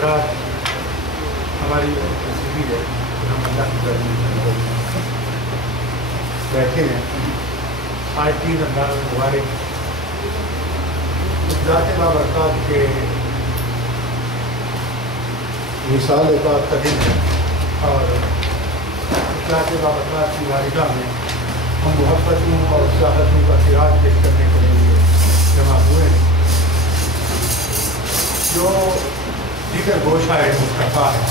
حضرات ہماری تصویر ہے کہ ہم اللہ کی طرف بیٹھے ہیں. آج 3 رمضان المبارک ذات بابرکات کے وصال پاک کا دن ہے اور ذات بابرکات کی بارگاہ میں ہم محبتوں اور چاہتوں کا سراج پیش کرنے کے لیے جمع ہوئے ہیں. جو جگر گوشہ ہے مصطفیٰ ہے،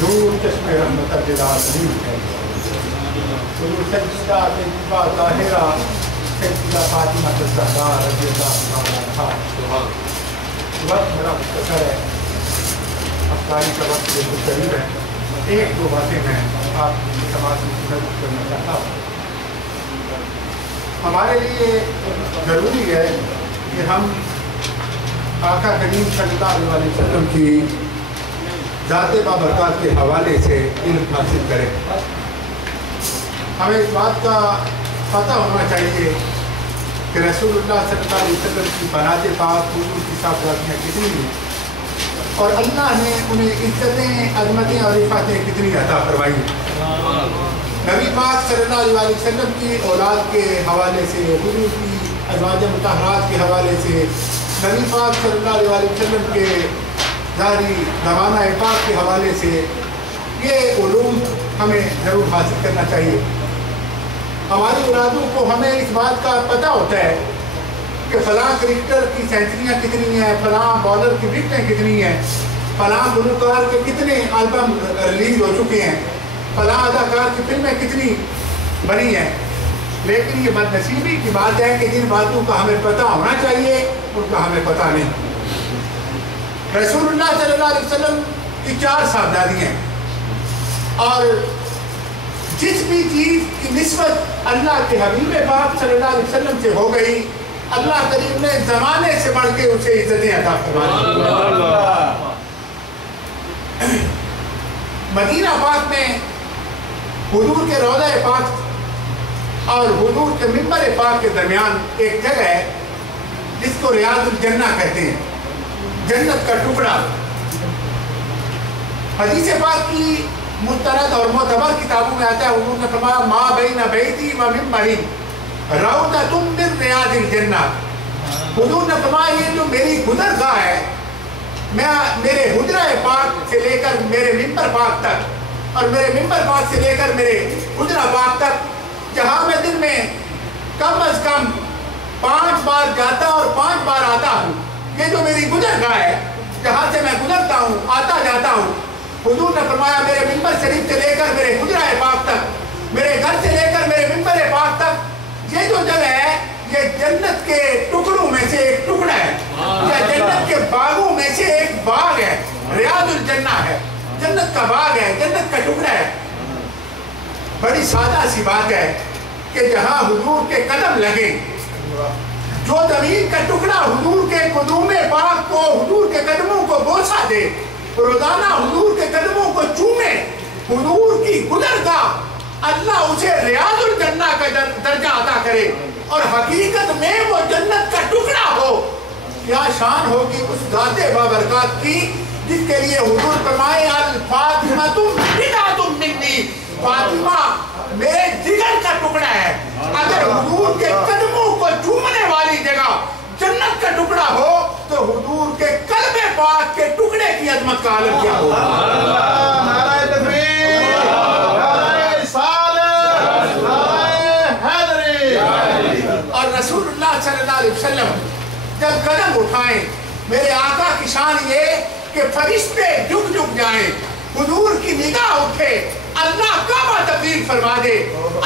نور چشم رحمت للعالمین ہے، حضور سیدہ طیبہ طاہرہ سیدہ فاطمہ الزہرا رضی اللہ تعالیٰ عنہا. وقت میرا مختصر ہے، افطاری کا وقت بالکل قریب ہے. 1-2 باتیں میں آپ کی سماج میں مدد کرنا چاہتا ہوں. ہمارے لیے ضروری ہے کہ ہم آقا کریم صلی اللہ علیہ وسلم کی ذات بابرکات کے حوالے سے علم حاصل کریں. ہمیں اس بات کا پتہ ہونا چاہیے کہ رسول اللہ صلی اللہ علیہ وسلم کی بنات پاک حضور کی صفاتیں کتنی ہیں اور اللہ نے انہیں عزتیں، عظمتیں اور رفعتیں کتنی عطا فرمائی ہیں. نبی پاک صلی اللہ علیہ وسلم کی اولاد کے حوالے سے، حضور کی ازواج مطہرات کے حوالے سے، نبی پاک صلی اللہ علیہ وسلم کے ظاہری زمانہ پاک کے حوالے سے یہ علوم ہمیں ضرور حاصل کرنا چاہیے. ہماری اولادوں کو ہمیں اس بات کا پتہ ہوتا ہے کہ فلاں کرکٹر کی سینچریاں کتنی ہیں، فلاں بالر کی وکٹیں کتنی ہیں، فلاں گلوکار کے کتنے البم ریلیز ہو چکے ہیں، فلاں اداکار کی فلمیں کتنی بنی ہیں. لیکن یہ بدنصیبی کی بات ہے کہ جن باتوں کا ہمیں پتہ ہونا چاہیے ان کا ہمیں پتہ نہیں. رسول اللہ صلی اللہ علیہ وسلم کی 4 صاحبزادی ہیں اور جس بھی چیز کی نسبت اللہ کے حبیب پاک صلی اللہ علیہ وسلم سے ہو گئی، اللہ کریم نے زمانے سے بڑھ کے اسے عزتیں عطا فرمائی. مدینہ پاک میں حضور کے روضہ پاک اور حضور کے منبر پاک کے درمیان ایک جگہ ہے جس کو ریاض الجنہ کہتے ہیں، جنت کا ٹکڑا. حدیث پاک کی مستند اور معتبر کتابوں میں آتا ہے، حضور نے فرمایا ما بین بیتی و منبری روضۃ من ریاض الجنہ. حضور نے فرمایا یہ جو میری گزرگاہ ہے، میں میرے حجرہ پاک سے لے کر میرے منبر پاک تک اور میرے منبر پاک سے لے کر میرے حجرہ پاک تک، جہاں میں دن میں کم از کم 5 بار جاتا اور 5 بار آتا ہوں، یہ جو میری گزرگاہ ہے جہاں سے میں گزرتا ہوں آتا جاتا ہوں، حضور نے فرمایا میرے منبر شریف سے لے کر میرے حجرہ پاک تک، میرے گھر سے لے کر میرے منبر پاک تک، یہ جو جگہ ہے یہ جنت کے ٹکڑوں میں سے ایک ٹکڑا ہے، یا جنت کے باغوں میں سے ایک باغ ہے. ریاض الجنہ ہے، جنت کا باغ ہے، جنت کا ٹکڑا ہے. بڑی سادہ سی بات ہے کہ جہاں حضور کے قدم لگے، جو زمین کا ٹکڑا حضور کے قدوم پاک کو، حضور کے قدموں کو بوسہ دے، روزانہ حضور کے قدموں کو چومے، حضور کی گزرگاہ، اللہ اسے ریاض الجنہ کا درجہ عطا کرے اور حقیقت میں وہ جنت کا ٹکڑا ہو. کیا شان ہوگی اس ذات بابرکات کی جس کے لیے حضور فرمائے الفاطمہ بضعۃ منی، فاطمہ میرے جگر کا ٹکڑا ہے. اگر حضور کے قدموں کو چومنے والی جگہ جنت کا ٹکڑا ہو تو حضور کے قلب پاک کے ٹکڑے کی عظمت کا عالم کیا ہوگا. نعرہ تکبیر، نعرہ رسالت، نعرہ حیدری. اور رسول اللہ صلی اللہ علیہ وسلم جب قدم اٹھائیں، میرے آقا کی شان یہ کہ فرشتے جھک جھک جائیں، حضور کی نگاہ اٹھے، اللہ کعبہ تبدیل فرما دے.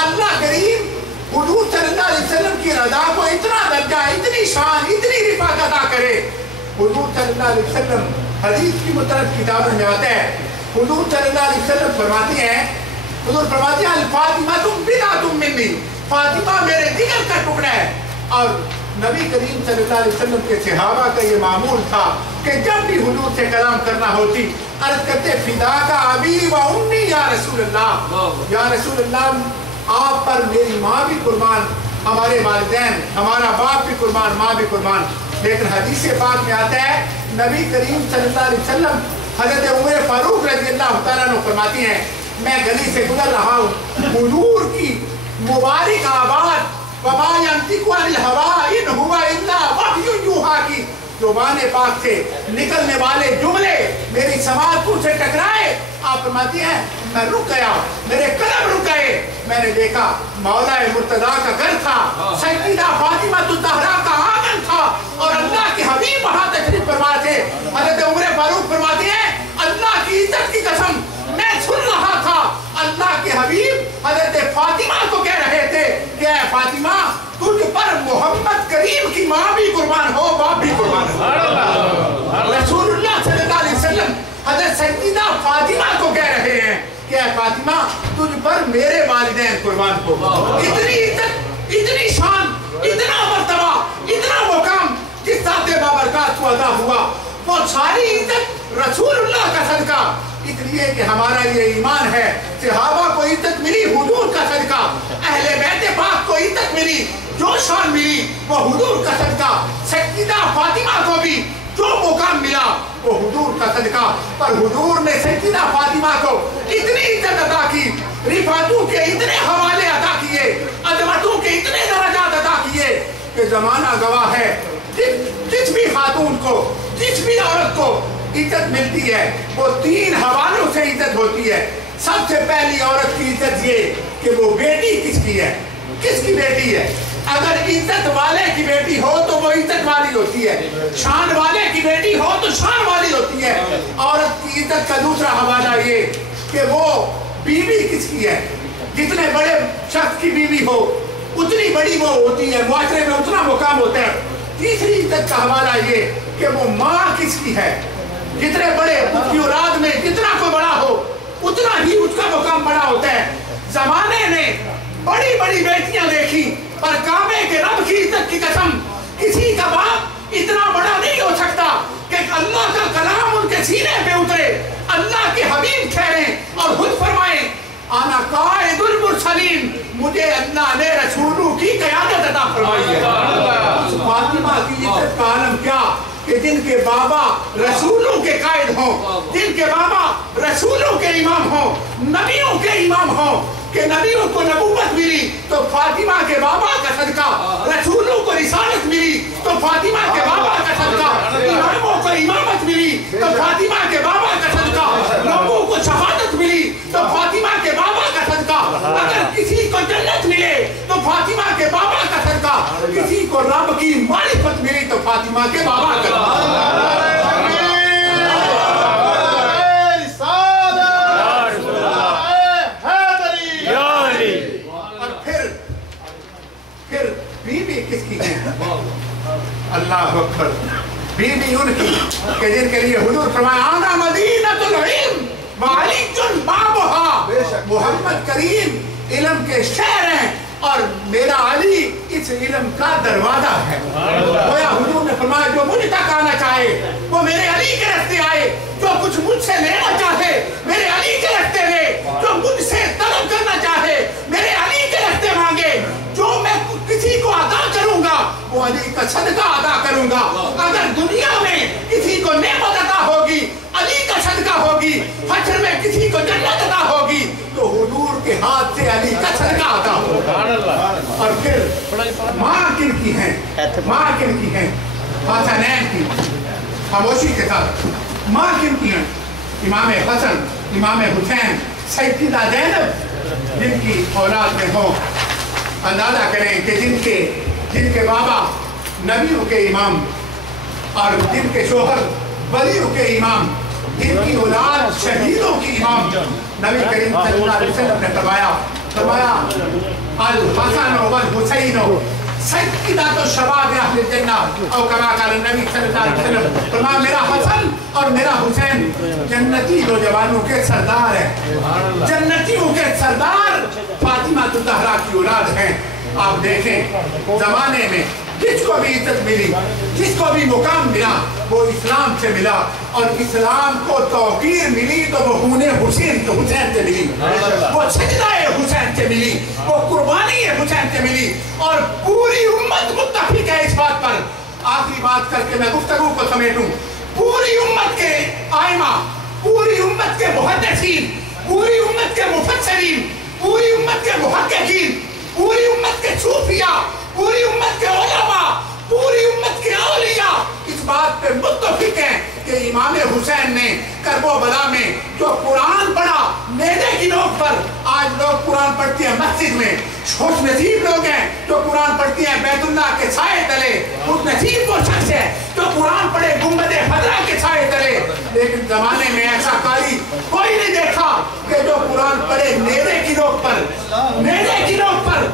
اللہ کریم حضور صلی اللہ علیہ وسلم کی رضا کو اتنا درجہ، اتنی شان، اتنی رفعت عطا کرے. حضور صلی اللہ علیہ وسلم حدیث کی متعدد کتابوں میں آتا ہے، حضور صلی اللہ علیہ وسلم فرماتے ہیں، حضور فرماتے ہیں الفاطمہ بضعۃ منی، فاطمہ میرے جگر کا ٹکڑا ہے. اور نبی کریم صلی اللہ علیہ وسلم کے صحابہ کا یہ معمول تھا کہ جب بھی حضور سے کلام کرنا ہوتی عرض کرتے فداک ابی و امی یا رسول اللہ، یا رسول اللہ آپ پر میری ماں بھی قربان، ہمارے والدین، ہمارا باپ بھی قربان، ماں بھی قربان. لیکن حدیث پاک میں آتا ہے نبی کریم صلی اللہ علیہ وسلم حضرت عمر فاروق رضی اللہ تعالیٰ عنہ فرماتی ہیں میں گلی سے گزر رہا ہوں حضور کی مبارک آواز وما ينطق عن الهوى ان هو الا وحی یوحی کی زبان پاک سے نکلنے والے جملے میری سماعت کو سے ٹکرائے آپ فرماتی ہیں میں رک گیا میرے قدم رک گئے میں نے دیکھا مولا مرتضیٰ کا گھر تھا سیدہ فاطمہ الزہرا کا آنگن تھا اور اللہ کے حبیب وہاں تشریف فرما تھے حضرت عمر فاروق فرماتے ہیں اللہ کی عزت کی قسم میں سن رہا تھا اللہ کے حبیب حضرت فاطمہ کو کہہ رہے تھے کہ اے فاطمہ تجھ پر محمد کریم کی ماں بھی قربان ہو باپ بھی قربان ہو رسول اللہ صلی اللہ علیہ وسلم حضرت سیدہ فاطمہ کو کہہ رہے ہیں کہ اے فاطمہ تجھ پر میرے والدین قربان ہو اتنی عزت اتنی شان اتنا مرتبہ اتنا مقام جس ذات بابرکات کو عطا ہوا وہ ساری عزت رسول اللہ کا صدقہ اس لیے کہ ہمارا یہ ایمان ہے صحابہ کو عزت ملی حضور کا صدقہ اہل بیت پاک کو عزت ملی جو شان ملی وہ حضور کا صدقہ سیدہ فاطمہ کو بھی جو مقام ملا وہ حضور کا صدقہ پر حضور نے سیدہ فاطمہ کو اتنی عزت عطا کی رفعتوں کے اتنے حوالے عطا کیے عظمتوں کے اتنے درجات عطا کیے کہ زمانہ گواہ ہے جس بھی خاتون کو جس بھی عورت کو عزت ملتی ہے وہ 3 حوالوں سے عزت ہوتی ہے سب سے پہلی عورت کی عزت یہ کہ وہ بیٹی کس کی ہے کس کی بیٹی ہے اگر عزت والے کی بیٹی ہو تو وہ عزت والی ہوتی ہے شان والے کی بیٹی ہو تو شان والی ہوتی ہے عورت کی عزت کا دوسرا حوالہ یہ کہ وہ بیوی کس کی ہے جتنے بڑے شخص کی بیوی ہو اتنی بڑی وہ ہوتی ہے معاشرے میں اتنا مقام ہوتا ہے تیسری عزت کا حوالہ یہ کہ وہ ماں کس کی ہے جتنے بڑے اس کی اولاد میں جتنا کوئی بڑا ہو اتنا ہی اس کا مقام بڑا ہوتا ہے زمانے نے بڑی بڑی بیٹیاں دیکھی پر کعبے کے رب کی عزت کی قسم کسی کا باپ اتنا بڑا نہیں ہو سکتا کہ اللہ کا کلام ان کے سینے پہ اترے اللہ کے حبیب ٹھہرے اور خود فرمائیں انا قائد المرسلین مجھے اللہ نے رسولوں کی قیادت عطا فرمائی ہے فاطمہ کی عزت کا عالم کیا کہ جن کے بابا رسولوں کے قائد ہوں جن کے بابا رسولوں کے امام ہوں نبیوں کے امام ہوں کہ نبیوں کو نبوت ملی تو فاطمہ کے بابا کا صدقہ رسولوں کو رسالت ملی تو فاطمہ کے بابا کا صدقہ اماموں کو امامت ملی تو فاطمہ کے بابا کا صدقہ لوگوں کو شہادت ملی تو فاطمہ کے بابا کا صدقہ اگر کسی کو جنت ملے تو فاطمہ کے بابا کا صدقہ کسی کو رب کی معرفت ملی تو فاطمہ کے بابا کا کس کی ہے اللہ اکبر بیوی ان کی کہ جن کے لیے حضور فرمایا آنا مدینۃ العلم وعلی بابها محمد کریم علم کے شہر ہیں اور میرا علی اس علم کا دروازہ ہے گویا حضور نے فرمایا جو مجھ تک آنا چاہے وہ میرے علی کے راستے آئے جو کچھ مجھ سے لینا چاہے میرے علی کے راستے لے جو مجھ سے طلب کرنا چاہے میرے علی کے راستے مانگے جو میں کسی کو عطا کروں گا وہ علی کا صدقہ عطا کروں گا اگر دنیا میں کسی کو نعمت عطا ہوگی علی کا صدقہ ہوگی حشر میں کسی کو جنت عطا ہوگی تو حضور کے ہاتھ سے علی کا صدقہ عطا ہوگا اور پھر ماں کن کی ہیں ماں کن کی ہیں حسنین کی خاموشی کے ساتھ ماں کن کی ہیں امام حسن امام حسین سیدہ زینب جن کی اولاد میں ہوں اندازہ کریں کہ جن کے بابا نبیوں کے امام اور جن کے شوہر ولیوں کے امام جن کی اولاد شہیدوں کی امام نبی کریم صلی اللہ علیہ وسلم نے فرمایا الحسن والحسین سیدات الشباب اہل الجنہ او کما قال نبی صلی اللہ علیہ وسلم فرمایا میرا حسن اور میرا حسین جنتی نوجوانوں کے سردار ہیں جنتیوں کے سردار فاطمہ الزہرا کی اولاد ہیں آپ دیکھیں زمانے میں جس کو بھی عزت ملی جس کو بھی مقام ملا وہ اسلام سے ملا اور اسلام کو توقیر ملی تو وہ خون حسین سے ملی وہ سجدہ حسین سے ملی وہ قربانی حسین سے ملی اور پوری امت متفق ہے اس بات پر آخری بات کر کے میں گفتگو کو سمیٹوں. پوری امت کے آئمہ، پوری امت کے محدثین، پوری امت کے مفسرین، پوری امت کے محققین، پوری امت کے صوفیاء، پوری امت کے علماء، پوری امت کے اولیاء اس بات پہ متفق ہیں کہ امام حسین نے کربلا میں جو قرآن پڑھا میدے کی نوک پر. آج لوگ قرآن پڑھتے ہیں مسجد میں، خوش نصیب لوگ ہیں جو قرآن پڑھتے ہیں بیت اللہ کے سائے تلے. خوش نصیب وہ شخص ہے جو قرآن پڑھے گنبد خضرا کے سائے تلے. لیکن زمانے میں ایسا قاری کوئی نہیں دیکھا کہ جو قرآن پڑھے میدے کی نوک پر، میدے کی نوک پر،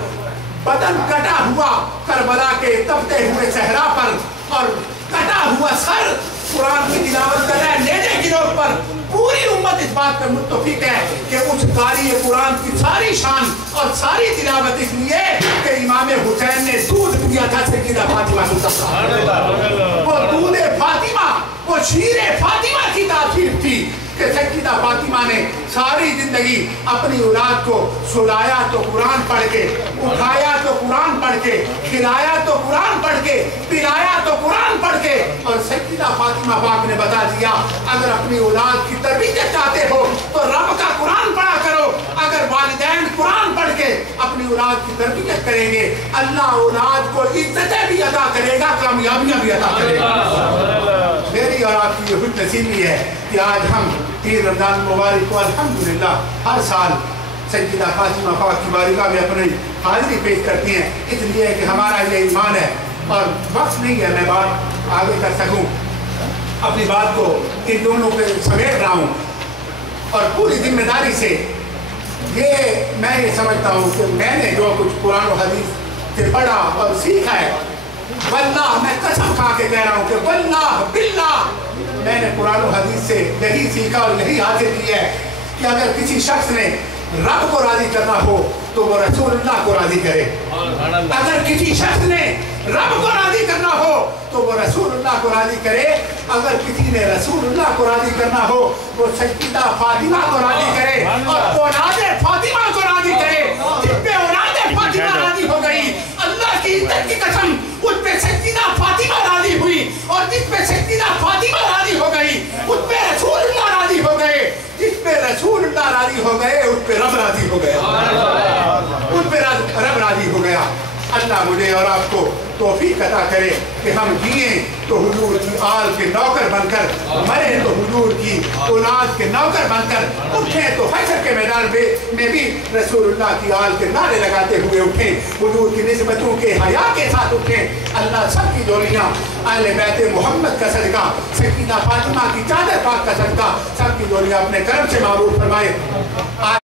بدن کٹا ہوا کربلا کے تپتے ہوئے صحرا پر، اور کٹا ہوا سر قرآن کی تلاوت کر رہا ہے نیزے کی نوک پر. پوری امت اس بات پر متفق ہے کہ اس قاری قرآن کی ساری شان اور ساری تلاوت اس لیے کہ امام حسین نے دودھ پیا تھا سیدہ فاطمہ مصطفیٰ. وہ دودھ فاطمہ، وہ شیر فاطمہ کی تاثیر تھی کہ سیدہ فاطمہ نے ساری زندگی اپنی اولاد کو سلایا تو قرآن پڑھ کے، اٹھایا تو قرآن پڑھ کے، کھلایا تو قرآن پڑھ کے، پلایا تو قرآن پڑھ کے. اور سیدہ فاطمہ پاک نے بتا دیا اگر اپنی اولاد کی تربیت چاہتے ہو تو رب کا قرآن پڑھا کرو. اگر والدین قرآن پڑھ کے اپنی اولاد کی تربیت کریں گے اللہ اولاد کو عزتیں بھی عطا کرے گا، کامیابیاں بھی عطا کرے گا. میری اور آپ کی یہ خوش نصیبی ہے کہ آج ہم 3 رمضان مبارک کو الحمدللہ ہر سال سیدہ فاطمہ پاک کی بارگاہ میں اپنی حاضری پیش کرتی ہیں. اس لیے کہ ہمارا یہ ایمان ہے اور وقت نہیں ہے میں بات آگے کر سکوں. اپنی بات کو ان دونوں پہ سمیٹ رہا ہوں اور پوری ذمہ داری سے میں یہ سمجھتا ہوں کہ میں نے جو کچھ قرآن و حدیث سے پڑھا اور سیکھا ہے، واللہ میں قسم کھا کے کہہ رہا ہوں کہ واللہ باللہ میں نے قرآن و حدیث سے یہی سیکھا اور یہی حاصل کیا ہے کہ اگر کسی شخص نے رب کو راضی کرنا ہو تو وہ رسول اللہ کو راضی کرے. اگر کسی شخص نے رب کو راضی کرنا ہو تو وہ رسول اللہ کو راضی کرے. اگر کسی نے رسول اللہ کو راضی کرنا ہو وہ سیدہ فاطمہ کو راضی کرے اور اولاد فاطمہ کو راضی کرے. جس پہ اولاد فاطمہ راضی ہو گئی اللہ کی عزت کی قسم اس پہ سیدہ فاطمہ راضی ہوئی، اور جس پہ سیدہ فاطمہ راضی ہو گئی اس پہ رسول اللہ راضی ہو گئے. جس پہ رسول اللہ راضی ہو گئے اس پہ رب راضی ہو گیا، اس پہ رب راضی ہو گیا. اللہ مجھے اور آپ کو توفیق عطا کرے کہ ہم جئیں تو حضور کی آل کے نوکر بن کر، مریں تو حضور کی اولاد کے نوکر بن کر، اٹھیں تو حشر کے میدان میں بھی رسول اللہ کی آل کے نعرے لگاتے ہوئے اٹھیں، حضور کی نسبتوں کے حیا کے ساتھ اٹھیں. اللہ سب کی جولیاں اہل بیت محمد کا صدقہ، سیدہ فاطمہ کی چادر پاک کا صدقہ سب کی جولیاں اپنے کرم سے معروف فرمائے.